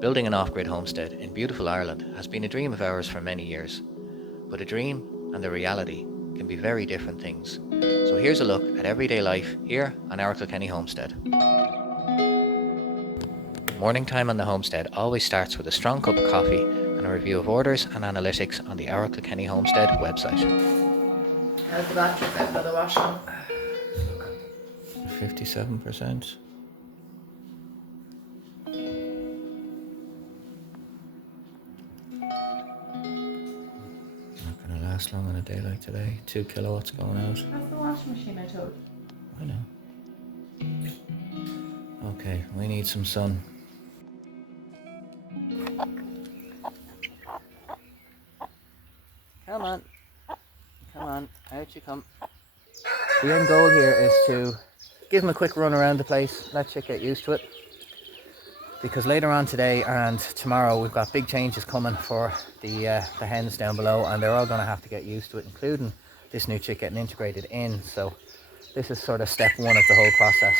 Building an off-grid homestead in beautiful Ireland has been a dream of ours for many years, but a dream and the reality can be very different things. So here's a look at everyday life here on our Kilkenny homestead. Morning time on the homestead always starts with a strong cup of coffee and a review of orders and analytics on the Our Kilkenny Homestead website. How's the battery for the washing? 57%. Not going to last long on a day like today. 2 kilowatts going out. That's the washing machine I told you. I know. Okay, we need some sun. Come on. Come on, out you come. The end goal here is to give him a quick run around the place, let Chick get used to it. Because later on today and tomorrow we've got big changes coming for the hens down below, and they're all going to have to get used to it, including this new chick getting integrated in. So this is sort of step one of the whole process.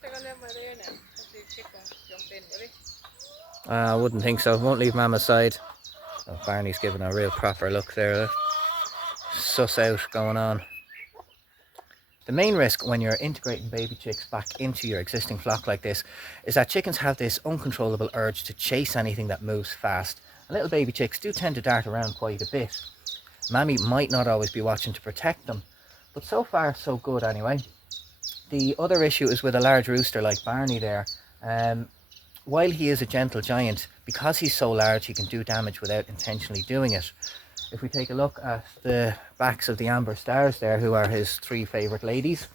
They're going to leave my there now. Hopefully the chick won't jump in, will he? I wouldn't think so. Won't leave Mama's side. Oh, Barney's giving a real proper look there. Suss out going on. The main risk when you're integrating baby chicks back into your existing flock like this is that chickens have this uncontrollable urge to chase anything that moves fast. And little baby chicks do tend to dart around quite a bit. Mammy might not always be watching to protect them, but so far so good anyway. The other issue is with a large rooster like Barney there. While he is a gentle giant, because he's so large he can do damage without intentionally doing it. If we take a look at the backs of the Amber Stars there, who are his 3 favourite ladies,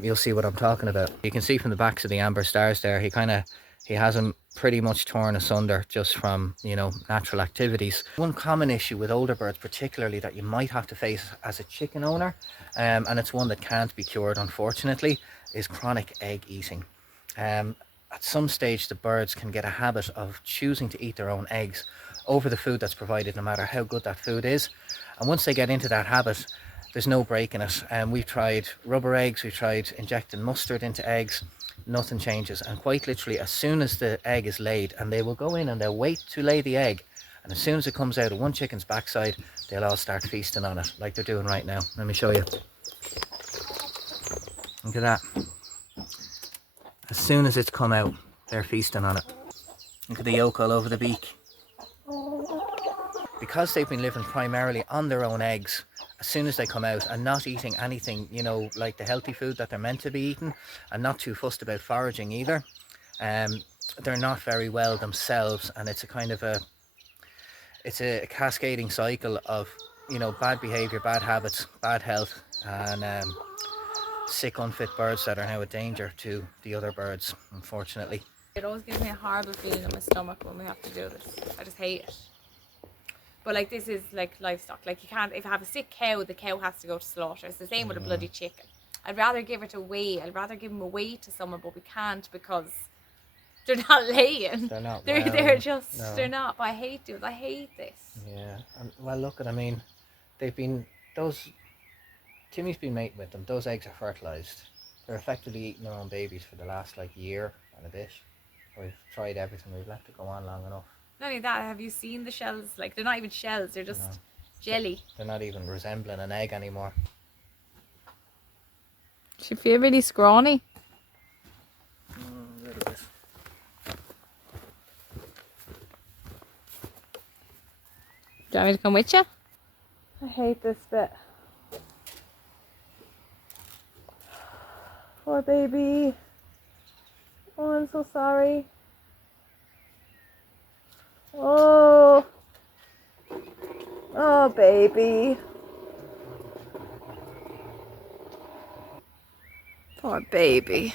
you'll see what I'm talking about. You can see from the backs of the Amber Stars there, he has them pretty much torn asunder just from, you know, natural activities. One common issue with older birds particularly that you might have to face as a chicken owner, and it's one that can't be cured unfortunately, is chronic egg eating. At some stage the birds can get a habit of choosing to eat their own eggs over the food that's provided, no matter how good that food is. And once they get into that habit, there's no breaking it. We've tried rubber eggs, we've tried injecting mustard into eggs, nothing changes. And quite literally, as soon as the egg is laid, and they will go in and they'll wait to lay the egg, and as soon as it comes out of one chicken's backside, they'll all start feasting on it like they're doing right now. Let me show you. Look at that. As soon as it's come out, they're feasting on it. Look at the yolk all over the beak. Because they've been living primarily on their own eggs, as soon as they come out and not eating anything, you know, like the healthy food that they're meant to be eating, and not too fussed about foraging either, they're not very well themselves, and it's a kind of it's a cascading cycle of, you know, bad behaviour, bad habits, bad health, and sick, unfit birds that are now a danger to the other birds, unfortunately. It always gives me a horrible feeling in my stomach when we have to do this. I just hate it. But like, this is like livestock. Like, you can't, if you have a sick cow, the cow has to go to slaughter. It's the same with a bloody chicken. I'd rather give it away. I'd rather give them away to someone, but we can't because they're not laying. They're not. They're just, no. They're not. But I hate this. I hate this. Yeah. Well, look at, I mean, Timmy's been mating with them. Those eggs are fertilised. They're effectively eating their own babies for the last like year and a bit. We've tried everything. We've let it go on long enough. Not only that, have you seen the shells? Like, they're not even shells, they're just jelly. They're not even resembling an egg anymore. She feel really scrawny. A little bit. Do you want me to come with you? I hate this bit. Poor baby. Oh, I'm so sorry. Oh, oh, baby. Poor baby.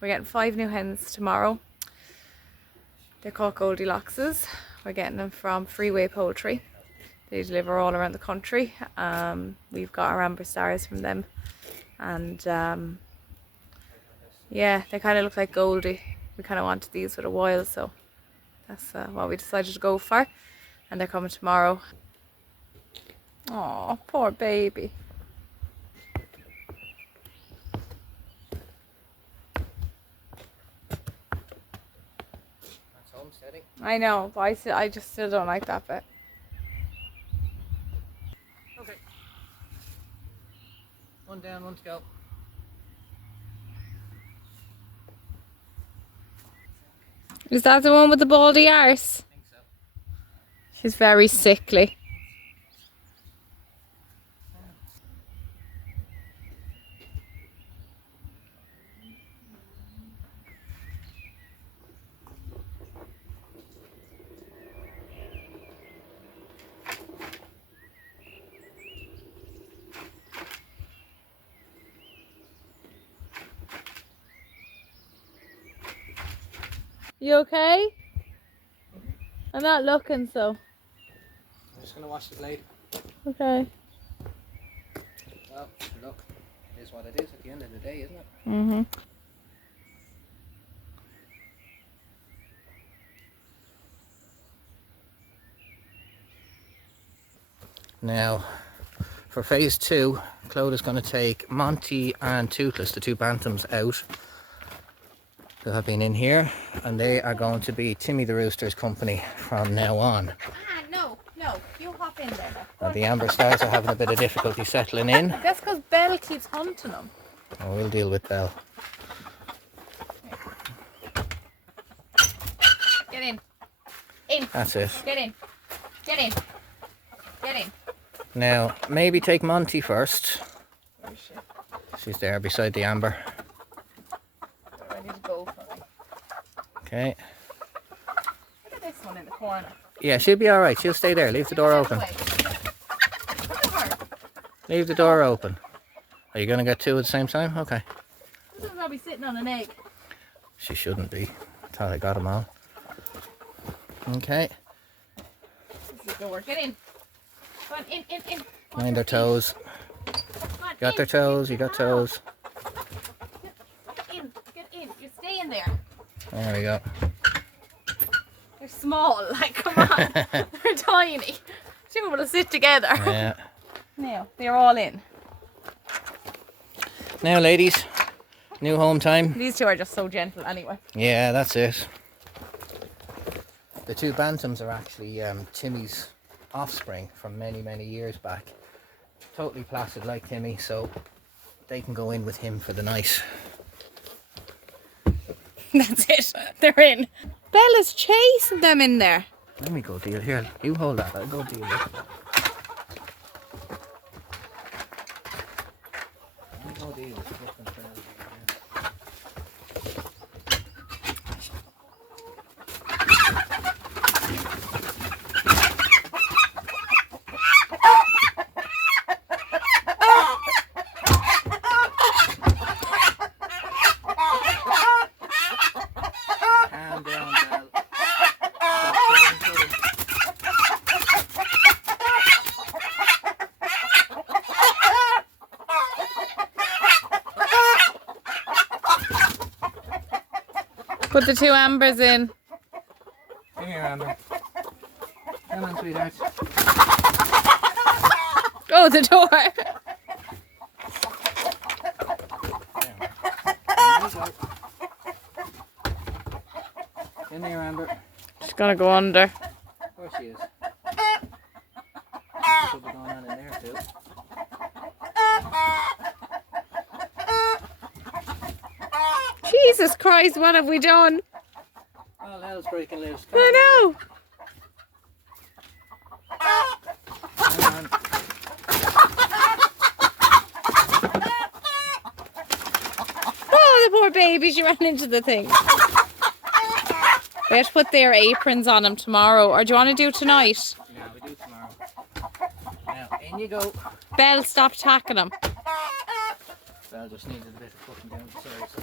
We're getting 5 new hens tomorrow. They're called Goldilockses. We're getting them from Freeway Poultry. They deliver all around the country. We've got our Amber Stars from them. And yeah, they kind of look like Goldie. We kind of wanted these for a while, so that's what we decided to go for. And they're coming tomorrow. Oh, poor baby. That's homesteading. I know, but I just still don't like that bit. Okay. One down, one to go. Is that the one with the baldy arse? I think so. She's very sickly. You okay? I'm not looking, so. I'm just going to wash the blade. Okay. Well, look, it is what it is at the end of the day, isn't it? Mhm. Now, for phase 2, Claude is going to take Monty and Toothless, the two bantams, out. They have been in here, and they are going to be Timmy the Rooster's company from now on. No, you hop in there. Now, the Amber Stars are having a bit of difficulty settling in. That's because Belle keeps hunting them. Oh, we'll deal with Belle. Get in. In. That's it. Get in. Get in. Get in. Now, maybe take Monty first. Where is she? She's there beside the Amber. They're ready to go for me. Okay. Look at this one in the corner. Yeah, she'll be alright. She'll stay there. Leave the door open. Look at her. Leave the door open. Are you going to get two at the same time? Okay. This is probably sitting on an egg. She shouldn't be. I thought I got them all. Okay. This is the door. Get in. Go on, in. Mind their toes. Go on, Got their toes. You got toes. Get in. You stay in there. There we go. They're small. Like, come on. They're tiny. Two will sit together. Yeah. Now, they're all in. Now, ladies, new home time. These two are just so gentle anyway. Yeah, that's it. The two bantams are actually Timmy's offspring from many, many years back. Totally placid like Timmy, so they can go in with him for the night. That's it. They're in. Bella's chasing them in there. Let me go deal here. You hold that. I'll go deal with it. I'll go deal with it. Calm down, Belle. Put the two Ambers in. Come here, Amber. Come on, sweetheart. Oh, the door. In there, Amber. She's gonna go under. Of course she is. Could be going on in there too. Jesus Christ, what have we done? All hell's breaking loose. Come I know. on. Oh, the poor baby, she ran into the thing. We have to put their aprons on them tomorrow, or do you want to do tonight? Yeah, we do tomorrow. Now, in you go. Belle, stop attacking them. Belle just needed a bit of putting down. Sorry, so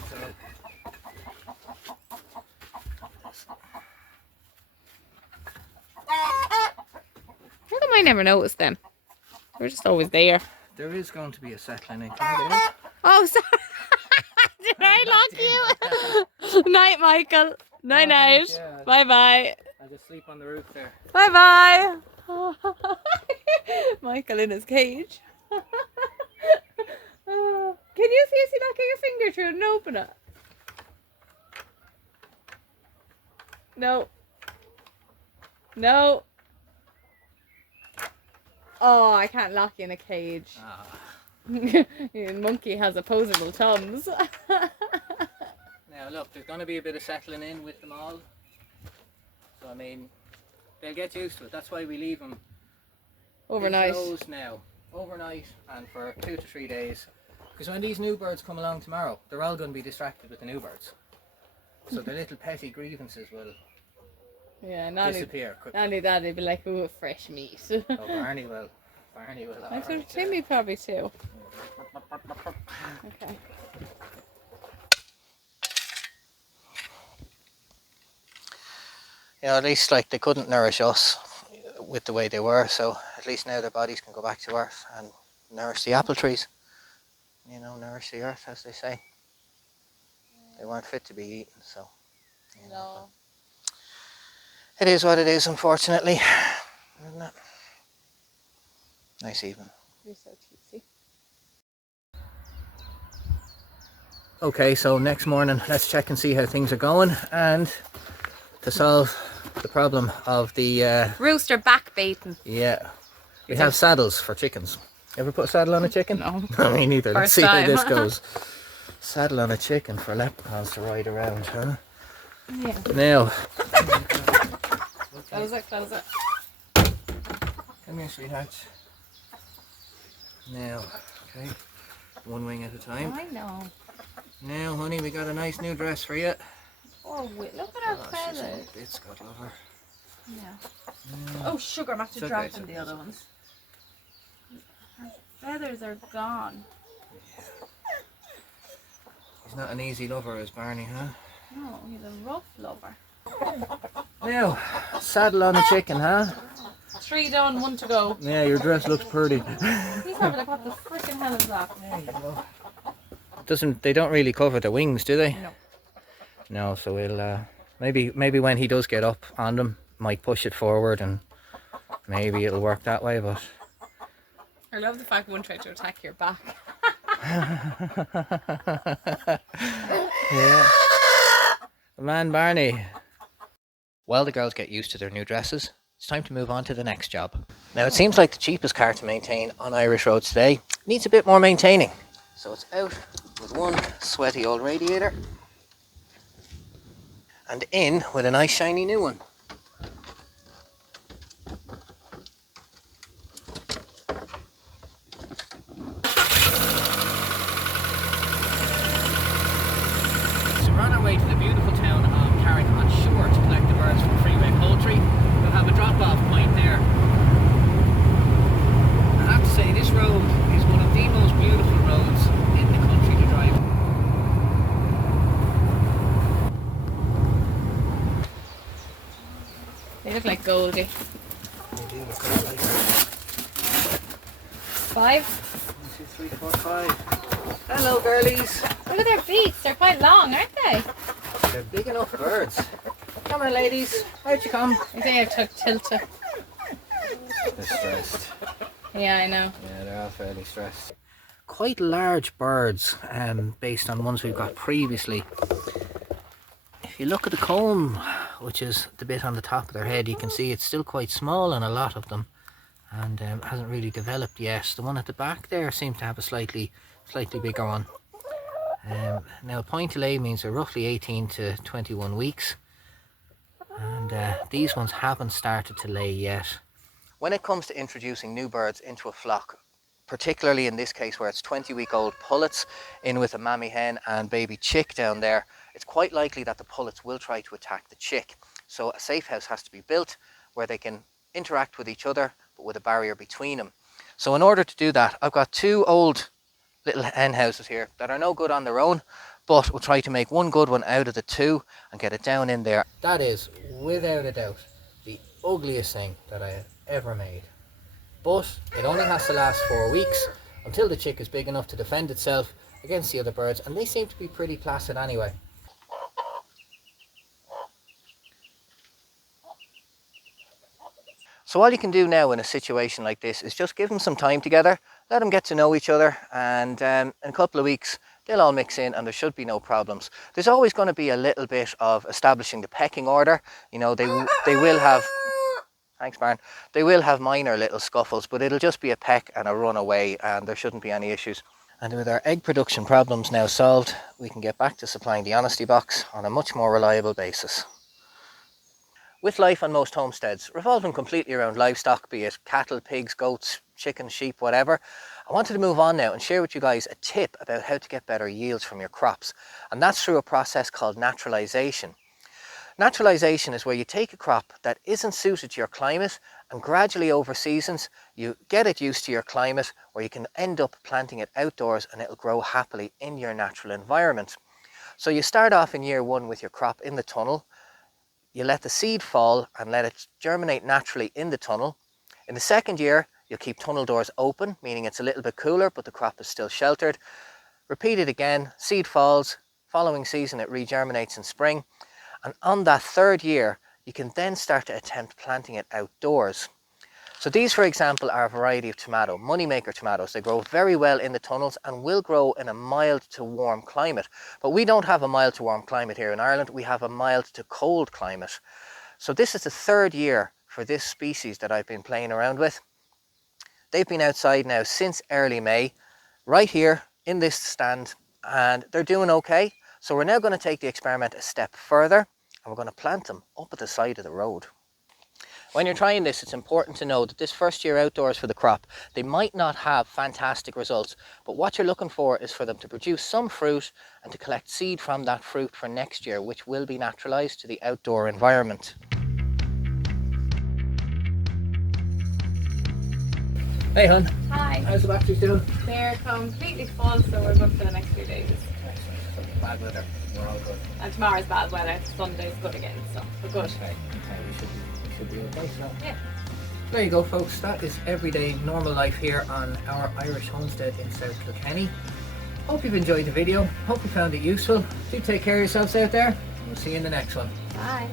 How come I never noticed them? They're just always there. there is going to be a settling in. Can you get in? Oh, sorry. Did I lock you? Night, Michael. Night, night. Yeah. Bye bye. I'll just sleep on the roof there. Bye bye. Michael in his cage. Can you see that? Get your finger through it and open it. No. No. Oh, I can't lock you in a cage. Monkey has opposable thumbs. Now look, there's going to be a bit of settling in with them all. So I mean, they'll get used to it. That's why we leave them Overnight. enclosed now. Overnight and for 2 to 3 days. Because when these new birds come along tomorrow, they're all going to be distracted with the new birds. So the little petty grievances will disappear quickly. Not only that, they'd be like, ooh, fresh meat. Oh, Barney will. Barney will. I think Timmy probably too. Okay. You know, at least like they couldn't nourish us with the way they were, so at least now their bodies can go back to earth and nourish the apple trees. You know, nourish the earth, as they say. They weren't fit to be eaten, so. You know, No. it is what it is, unfortunately, isn't it? Nice evening. You're so cheesy. Okay, so next morning, let's check and see how things are going, and to solve the problem of the Rooster back baiting. yeah, we have saddles for chickens. Ever put a saddle on a chicken? No. No, me neither. Let's First see how time. this goes. Saddle on a chicken for leprechauns to ride around, huh? Yeah. Now, Close it, close it. come here, sweetheart. Now, okay, one wing at a time. I know. Now, honey, we got a nice new dress for you. Oh, wait, look at her She's all feathers. bits, God love her. Yeah. Oh, sugar, I'm after It's okay, dropping it's okay, the it's other okay. ones. Her feathers are gone. He's not an easy lover as Barney, huh? No, he's a rough lover. Now, saddle on a chicken, huh? 3 done, 1 to go. Yeah, your dress looks pretty. He's having like, what the freaking hell is that? There you go. They don't really cover the wings, do they? No. No, so we'll maybe when he does get up on them, might push it forward and maybe it'll work that way, but I love the fact one tried to attack your back. yeah. Man, Barney. While the girls get used to their new dresses, it's time to move on to the next job. Now, it seems like the cheapest car to maintain on Irish roads today needs a bit more maintaining. So it's out with one sweaty old radiator and in with a nice shiny new one. So we're on our way to the beautiful town of Carrick on Suir to collect the birds from Freeway Poultry. We'll have a drop-off point there. I have to say, this road is one of the most beautiful roads in the country to drive. They look like Goldie. They do look like 5. 1, 2, 3, 4, 5. Hello, girlies. Look at their beaks. They're quite long, aren't they? They're big enough birds. Come on, ladies. How'd you come? I think I took Tilta. They're stressed. Yeah, I know. Yeah, they're all fairly stressed. Quite large birds, based on ones we've got previously. If you look at the comb, which is the bit on the top of their head, you can see it's still quite small on a lot of them, and hasn't really developed yet. The one at the back there seems to have a slightly bigger one. Now, point to lay means they're roughly 18 to 21 weeks, and these ones haven't started to lay yet. When it comes to introducing new birds into a flock, particularly in this case where it's 20-week-old pullets in with a mammy hen and baby chick down there, it's quite likely that the pullets will try to attack the chick. So a safe house has to be built where they can interact with each other, but with a barrier between them. So in order to do that, I've got 2 old little hen houses here that are no good on their own, but we'll try to make one good one out of the 2 and get it down in there. That is, without a doubt, the ugliest thing that I have ever made. But it only has to last 4 weeks until the chick is big enough to defend itself against the other birds, and they seem to be pretty placid anyway. So So all you can do now in a situation like this is just give them some time together, let them get to know each other, and in a couple of weeks they'll all mix in and there should be no problems. There's always going to be a little bit of establishing the pecking order. You know, they will have, thanks Baron, they will have minor little scuffles, but it'll just be a peck and a run away and there shouldn't be any issues. And with our egg production problems now solved, we can get back to supplying the honesty box on a much more reliable basis. With life on most homesteads revolving completely around livestock, be it cattle, pigs, goats, chickens, sheep, whatever, I wanted to move on now and share with you guys a tip about how to get better yields from your crops. And that's through a process called naturalisation. Naturalisation is where you take a crop that isn't suited to your climate and gradually over seasons you get it used to your climate, where you can end up planting it outdoors and it'll grow happily in your natural environment. So you start off in year one with your crop in the tunnel. You let the seed fall and let it germinate naturally in the tunnel. In the second year, you'll keep tunnel doors open, meaning it's a little bit cooler, but the crop is still sheltered. Repeat it again, seed falls, following season it regerminates in spring. And on that third year, you can then start to attempt planting it outdoors. So these, for example, are a variety of tomato, moneymaker tomatoes. They grow very well in the tunnels and will grow in a mild to warm climate. But we don't have a mild to warm climate here in Ireland. We have a mild to cold climate. So this is the third year for this species that I've been playing around with. They've been outside now since early May, right here in this stand, and they're doing okay. So we're now going to take the experiment a step further and we're going to plant them up at the side of the road. When you're trying this, it's important to know that this first year outdoors for the crop, they might not have fantastic results, but what you're looking for is for them to produce some fruit and to collect seed from that fruit for next year, which will be naturalised to the outdoor environment. Hey hon. Hi. How's the batteries doing? They're completely full, so we're good for the next few days. Bad weather, we're all good. And tomorrow's bad weather, Sunday's good again, so we're good. Okay, we should be okay. So. Yeah. There you go folks, that is everyday normal life here on our Irish homestead in South Kilkenny. Hope you've enjoyed the video, hope you found it useful. Do take care of yourselves out there, we'll see you in the next one. Bye.